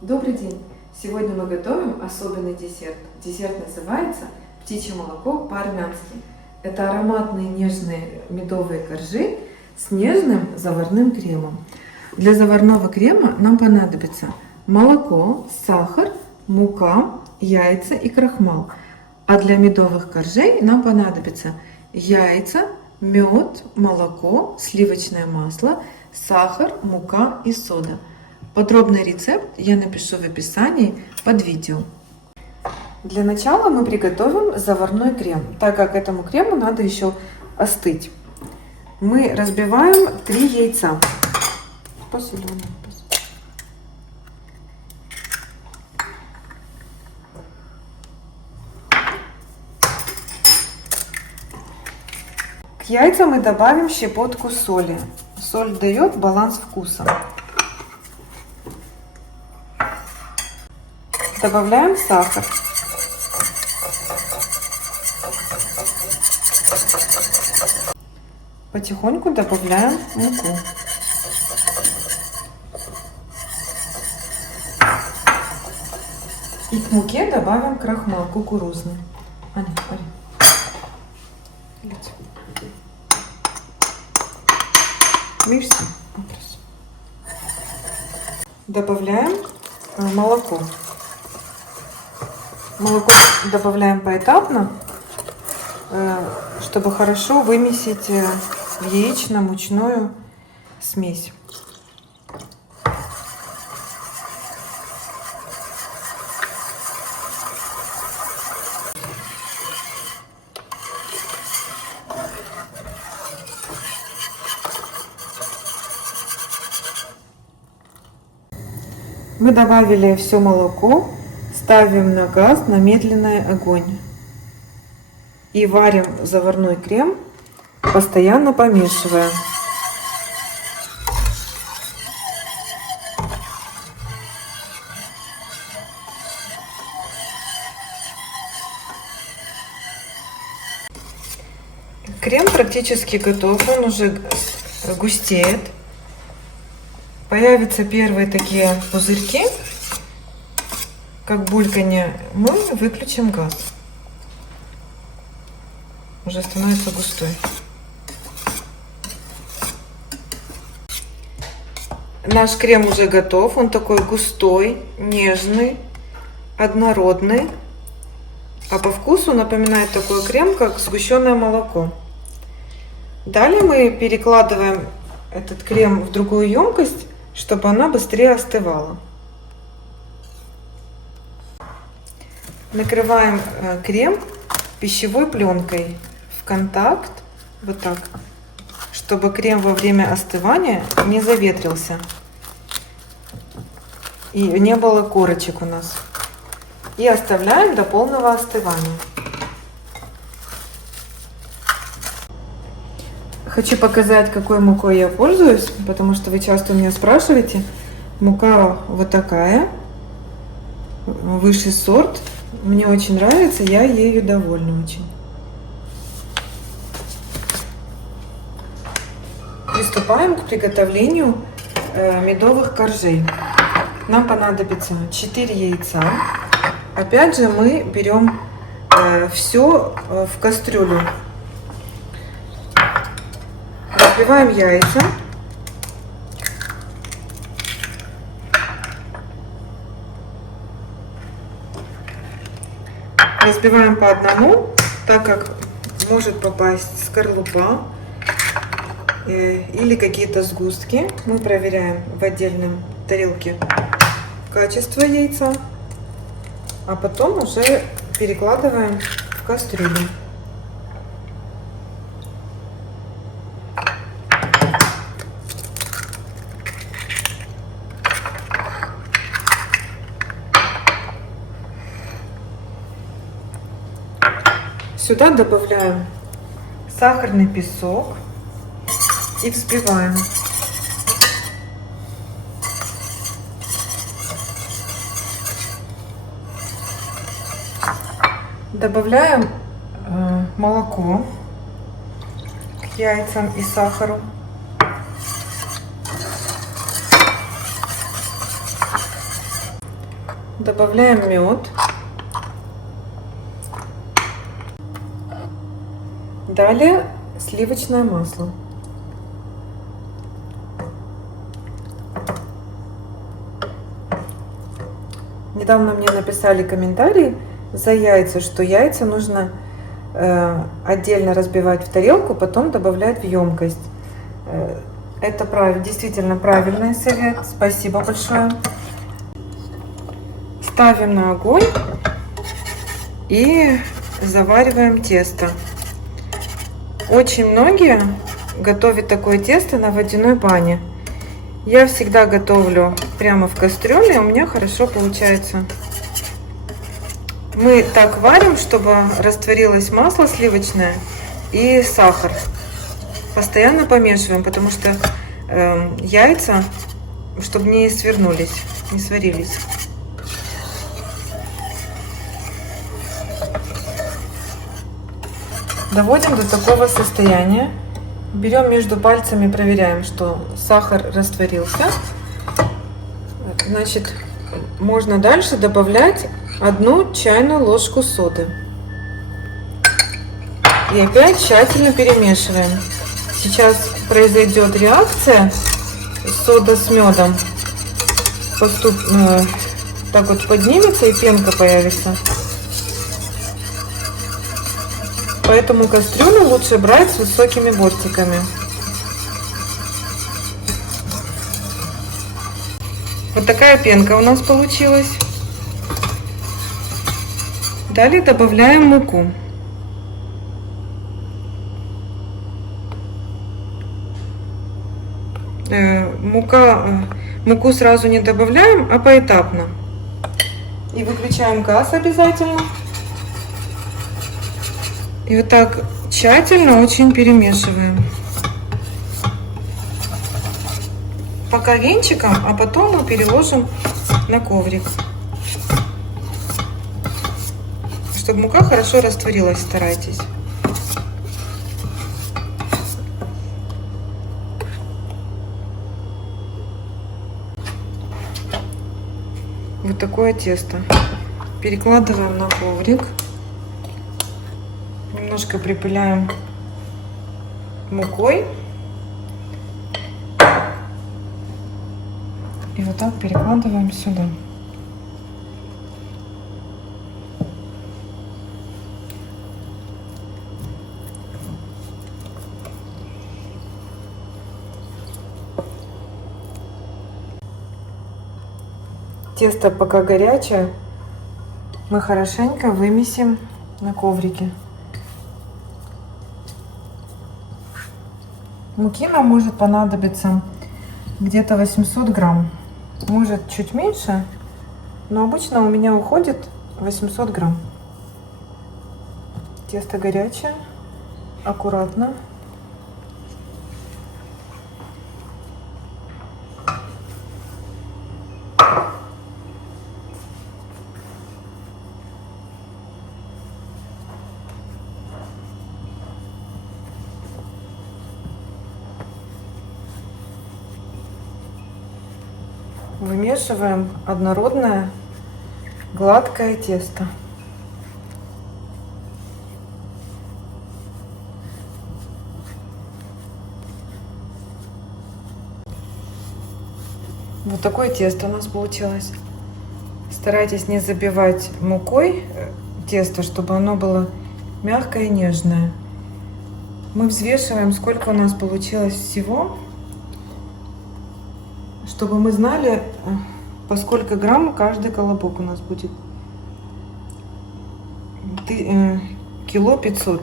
Добрый день! Сегодня мы готовим особенный десерт. Десерт называется птичье молоко по-армянски. Это ароматные нежные медовые коржи с нежным заварным кремом. Для заварного крема нам понадобится молоко, сахар, мука, яйца и крахмал. А для медовых коржей нам понадобится яйца, мед, молоко, сливочное масло, сахар, мука и сода. Подробный рецепт я напишу в описании под видео. Для начала мы приготовим заварной крем, так как этому крему надо еще остыть. Мы разбиваем 3 яйца. К яйцам мы добавим щепотку соли. Соль дает баланс вкуса. Добавляем сахар. Потихоньку добавляем муку. И к муке добавим крахмал кукурузный. Добавляем молоко. Молоко добавляем поэтапно, чтобы хорошо вымесить в яично-мучную смесь. Мы добавили все молоко. Ставим на газ на медленный огонь и варим заварной крем, постоянно помешивая. Крем практически готов, он уже густеет. Появятся первые такие пузырьки, как бульканье, мы выключим газ. Уже становится густой. Наш крем уже готов. Он такой густой, нежный, однородный. А по вкусу напоминает такой крем, как сгущенное молоко. Далее мы перекладываем этот крем в другую емкость, чтобы она быстрее остывала. Накрываем крем пищевой пленкой в контакт, вот так, чтобы крем во время остывания не заветрился и не было корочек у нас. И оставляем до полного остывания. Хочу показать, какой мукой я пользуюсь, потому что вы часто меня спрашиваете. Мука вот такая, высший сорт. Мне очень нравится, я ею довольна очень. Приступаем к приготовлению медовых коржей. Нам понадобится 4 яйца. Опять же мы берем все в кастрюлю. Разбиваем яйца. Разбиваем по одному, так как может попасть скорлупа или какие-то сгустки. Мы проверяем в отдельном тарелке качество яйца, а потом уже перекладываем в кастрюлю. Сюда добавляем сахарный песок и взбиваем. Добавляем молоко к яйцам и сахару. Добавляем мед. Далее сливочное масло. Недавно мне написали комментарии за яйца, что яйца нужно отдельно разбивать в тарелку, потом добавлять в емкость. Это действительно правильный совет. Спасибо большое. Ставим на огонь и завариваем тесто. Очень многие готовят такое тесто на водяной бане. Я всегда готовлю прямо в кастрюле, у меня хорошо получается. Мы так варим, чтобы растворилось масло сливочное и сахар. Постоянно помешиваем, потому что яйца, чтобы не свернулись, не сварились. Доводим до такого состояния. Берем между пальцами, проверяем, что сахар растворился. Значит, можно дальше добавлять 1 чайную ложку соды. И опять тщательно перемешиваем. Сейчас произойдет реакция сода с медом. Так вот поднимется и пенка появится. Поэтому кастрюлю лучше брать с высокими бортиками. Вот такая пенка у нас получилась. Далее добавляем муку. Муку сразу не добавляем, а поэтапно. И выключаем газ обязательно. И вот так тщательно очень перемешиваем. Пока венчиком, а потом мы переложим на коврик. Чтобы мука хорошо растворилась, старайтесь. Вот такое тесто. Перекладываем на коврик. Немножко припыляем мукой. И вот так перекладываем сюда. Тесто пока горячее, мы хорошенько вымесим на коврике. Муки нам может понадобиться где-то 800 грамм. Может чуть меньше, но обычно у меня уходит 800 грамм. Тесто горячее, аккуратно. Вымешиваем однородное гладкое тесто. Вот такое тесто у нас получилось. Старайтесь не забивать мукой тесто, чтобы оно было мягкое и нежное. Мы взвешиваем, сколько у нас получилось всего, чтобы мы знали, по сколько грамм каждый колобок у нас будет. Кило 500.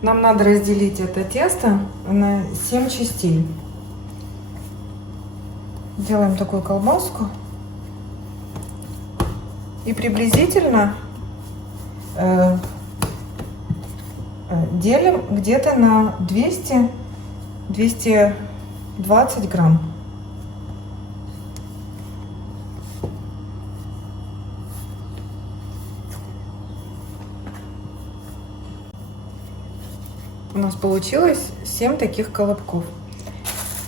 Нам надо разделить это тесто на 7 частей. Делаем такую колбаску. И приблизительно делим где-то на 200-220 грамм. У нас получилось 7 таких колобков.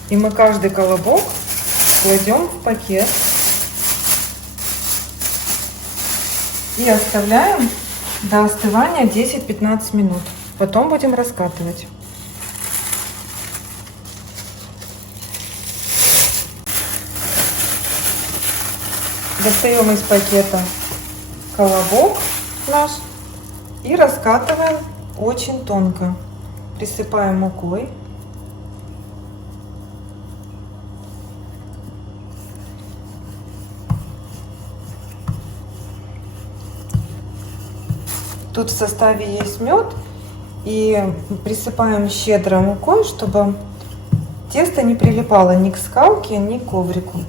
И мы каждый колобок кладем в пакет И оставляем до остывания 10-15 минут. Потом будем раскатывать. Достаем из пакета колобок наш и раскатываем очень тонко. Присыпаем мукой. Тут в составе есть мед, и присыпаем щедро мукой, чтобы тесто не прилипало ни к скалке, ни к коврику.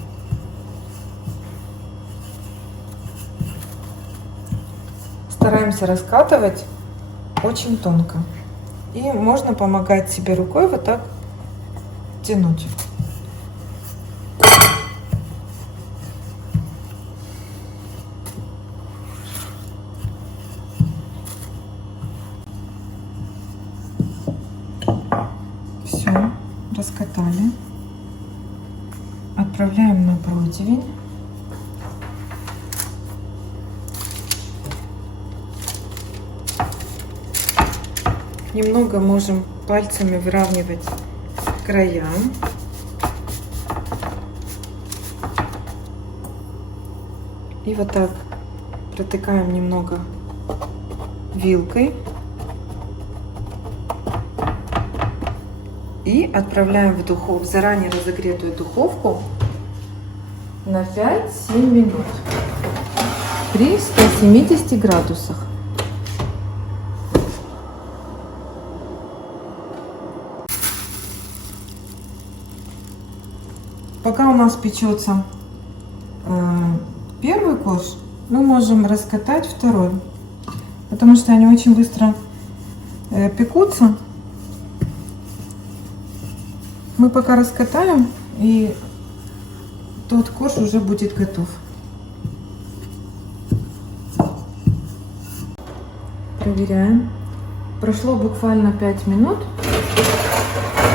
Стараемся раскатывать очень тонко. И можно помогать себе рукой вот так тянуть. Все, раскатали. Отправляем на противень. Немного можем пальцами выравнивать края. И вот так протыкаем немного вилкой. И отправляем в заранее разогретую духовку на 5-7 минут при 170 градусах. Пока у нас печется первый корж, мы можем раскатать второй, потому что они очень быстро пекутся. Мы пока раскатаем, и тот корж уже будет готов. Проверяем. Прошло буквально 5 минут,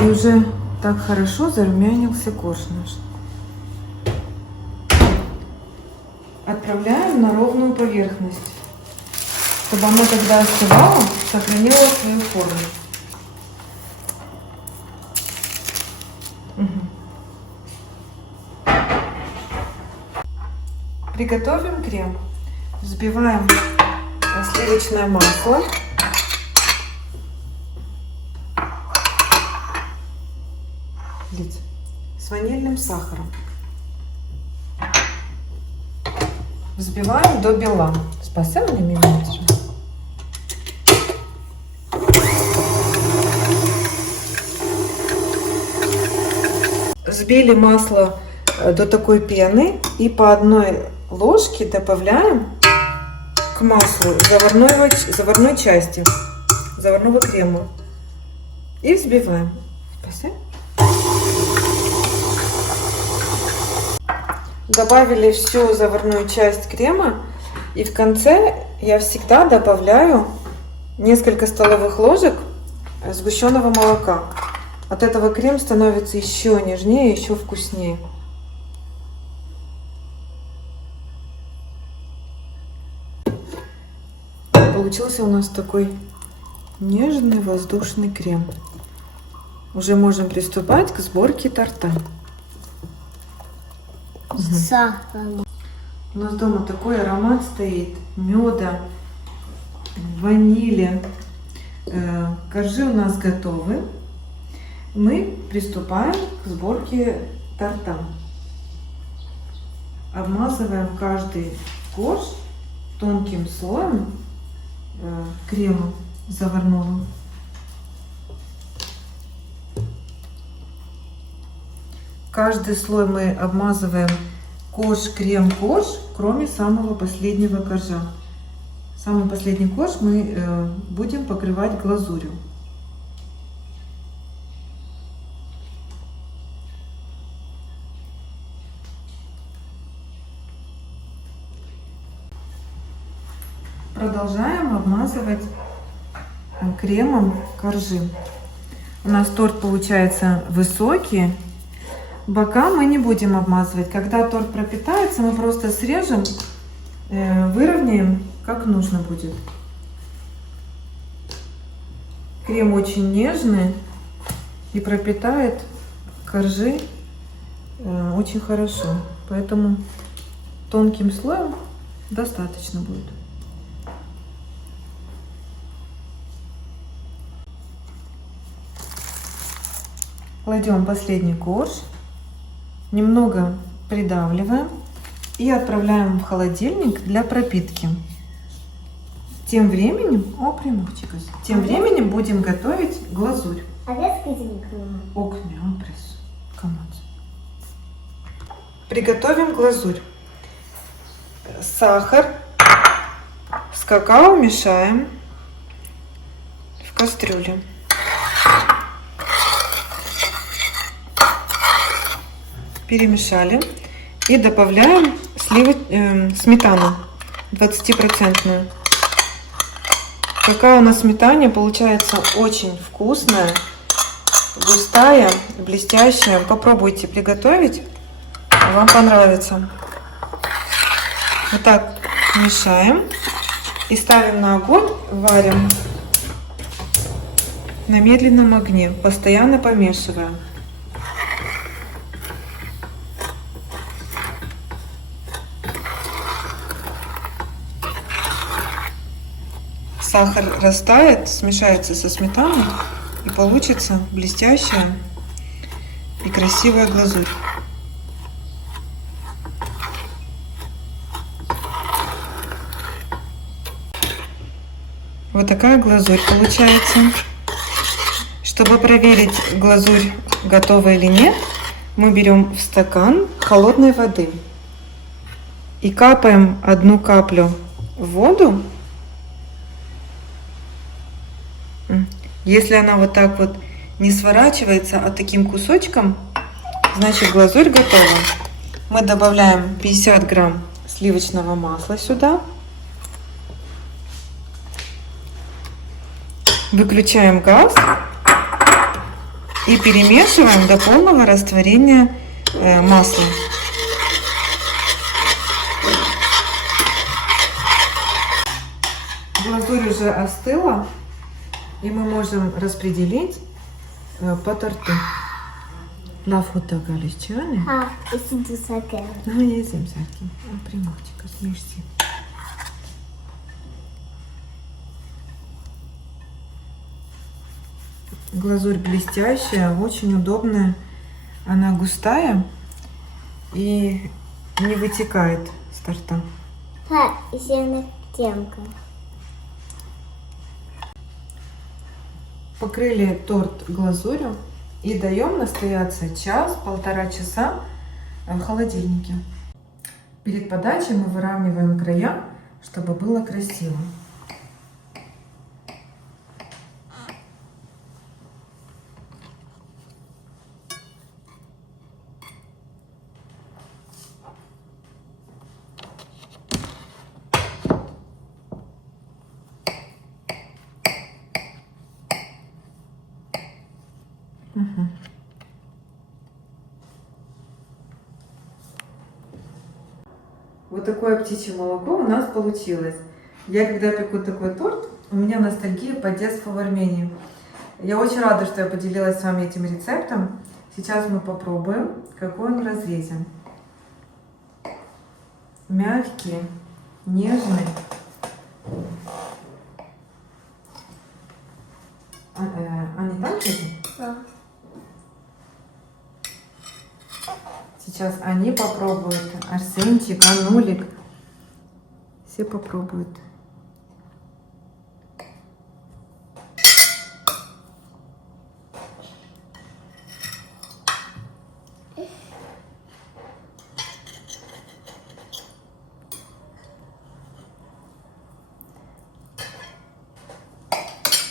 и уже так хорошо зарумянился корж наш. Отправляем на ровную поверхность, чтобы оно, когда остывало, сохранило свою форму. Приготовим крем. Взбиваем сливочное масло. С ванильным сахаром. Взбиваем до бела. Спасибо, не меняется. Взбили масло до такой пены и по одной ложке добавляем к маслу заварной части, заварного крема. И взбиваем. Спасибо. Добавили всю заварную часть крема, и в конце я всегда добавляю несколько столовых ложек сгущенного молока. От этого крем становится еще нежнее, еще вкуснее. Получился у нас такой нежный воздушный крем. Уже можем приступать к сборке торта. У нас дома такой аромат стоит меда, ванили. Коржи у нас готовы. Мы приступаем к сборке торта. Обмазываем каждый корж тонким слоем крема заварного. Каждый слой мы обмазываем корж, крем, корж, кроме самого последнего коржа. Самый последний корж мы будем покрывать глазурью. Продолжаем обмазывать кремом коржи. У нас торт получается высокий. Бока мы не будем обмазывать. Когда торт пропитается, мы просто срежем, выровняем как нужно будет. Крем очень нежный и пропитает коржи очень хорошо, поэтому тонким слоем достаточно будет. Кладем последний корж, немного придавливаем и отправляем в холодильник для пропитки. Тем временем, тем временем будем готовить глазурь. Приготовим глазурь. Сахар с какао мешаем в кастрюле. Перемешали и добавляем сметану 20%. Какао на сметане получается очень вкусная, густая, блестящая. Попробуйте приготовить, вам понравится. Вот так мешаем и ставим на огонь, варим на медленном огне, постоянно помешивая. Сахар растает, смешается со сметаной и получится блестящая и красивая глазурь. Вот такая глазурь получается. Чтобы проверить, глазурь готова или нет, мы берем в стакан холодной воды и капаем 1 каплю в воду. Если она вот так вот не сворачивается, а таким кусочком, значит глазурь готова. Мы добавляем 50 грамм сливочного масла сюда. Выключаем газ и перемешиваем до полного растворения масла. Глазурь уже остыла. И мы можем распределить по торту. La foto galiciane. Ici du sucre. Езим всякие. Примочка, смешки. Глазурь блестящая, очень удобная. Она густая и не вытекает с торта. Еще она темка. Покрыли торт глазурью и даем настояться 1–1,5 часа в холодильнике. Перед подачей мы выравниваем края, чтобы было красиво. Вот такое птичье молоко у нас получилось. Я когда пеку такой торт, у меня ностальгия по детству в Армении. Я очень рада, что я поделилась с вами этим рецептом. Сейчас мы попробуем, какой он в разрезе. Мягкий, нежный. Они там кстати? Да. Сейчас они попробуют. Арсенчик, Анулик. Все попробуют.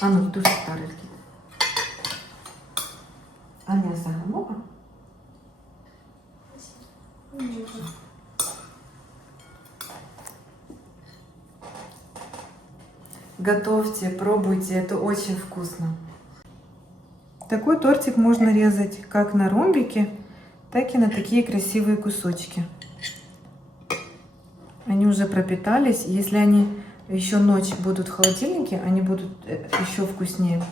Ануль, дуже старый. Аня загамова? Готовьте, пробуйте, это очень вкусно. Такой тортик можно резать как на ромбики, так и на такие красивые кусочки. Они уже пропитались. Если они еще ночь будут в холодильнике, они будут еще вкуснее.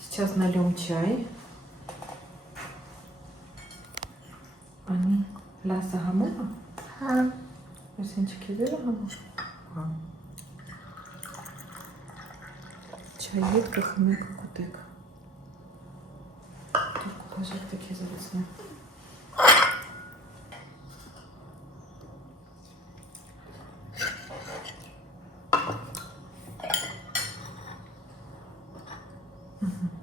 Сейчас нальем чай. Они ляса гамума. Ха. Росинчики вели гамума. Чай їдка, хмик, котик. Тут лежать такі зараз. Угу.